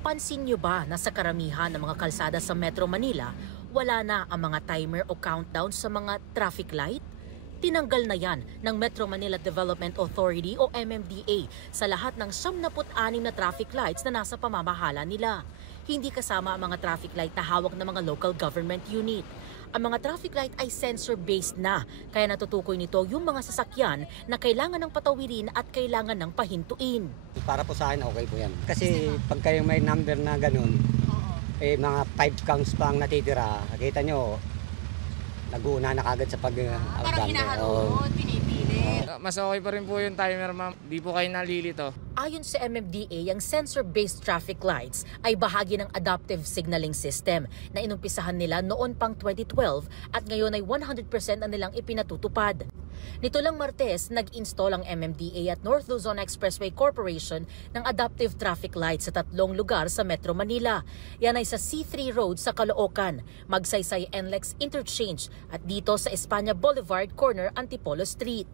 Napansin niyo ba na sa karamihan ng mga kalsada sa Metro Manila, wala na ang mga timer o countdown sa mga traffic light? Tinanggal na yan ng Metro Manila Development Authority o MMDA sa lahat ng 76 na traffic lights na nasa pamamahala nila. Hindi kasama ang mga traffic light na hawak ng mga local government unit. Ang mga traffic light ay sensor-based na, kaya natutukoy nito yung mga sasakyan na kailangan ng patawirin at kailangan ng pahintuin. Para po sa akin, okay po yan. Kasi pag kayo may number na ganun, mga 5 counts pa ang natitira, kita nyo, nag-uuna na kagad sa pag-abante. Parang hinaharunod, pinipili. Mas okay pa rin po yung timer, ma'am. Di po kayo nalilito. Ayon sa MMDA, ang sensor-based traffic lights ay bahagi ng adaptive signaling system na inumpisahan nila noon pang 2012 at ngayon ay 100% na nilang ipinatutupad. Nito lang Martes, nag-install ang MMDA at North Luzon Expressway Corporation ng adaptive traffic lights sa 3 lugar sa Metro Manila. Yan ay sa C3 Road sa Caloocan, Magsaysay NLEX Interchange at dito sa Espanya Boulevard Corner, Antipolo Street.